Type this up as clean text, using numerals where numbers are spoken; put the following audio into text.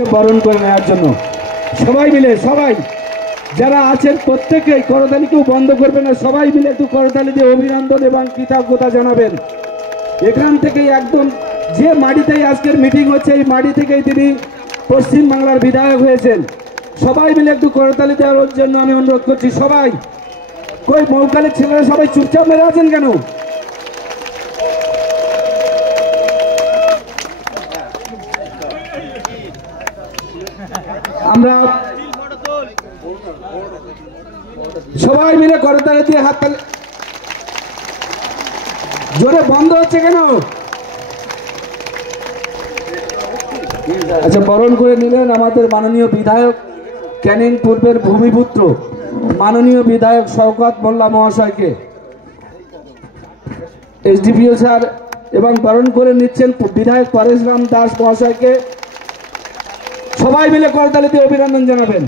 তাকে বরণ করে নেওয়ার জন্য সবাই মিলে, সবাই যারা আছেন প্রত্যেকেই করতালি কেউ বন্ধ করবে না, সবাই মিলে একটু করতালি দিয়ে অভিনন্দন এবং কৃতজ্ঞতা জানাবেন। এখান থেকেই একদম যে মাটিতেই আজকের মিটিং হচ্ছে, এই মাটি থেকেই তিনি পশ্চিমবাংলার বিধায়ক হয়েছেন। সবাই মিলে একটু করতালি দেওয়ার জন্য আমি অনুরোধ করছি। সবাই কই মৌকালের ছেলেরা সবাই চুপচাপ মেরে আছেন কেন? আমরা সবাই মিলে করতালি দিয়ে হাততালি, জোরে বন্ধ হচ্ছে কেন? আচ্ছা, বরণ করে নিলেন আমাদের মাননীয় বিধায়ক, ক্যানিং পূর্বের ভূমিপুত্র মাননীয় বিধায়ক শওকত মোল্লা মহাশয়কে, এসডিপিও স্যার, এবং বরণ করে নিচ্ছেন বিধায়ক পরেশ রাম দাস মহাশয়কে। সবাই মিলে করতালি দিয়ে অভিনন্দন জানাবেন।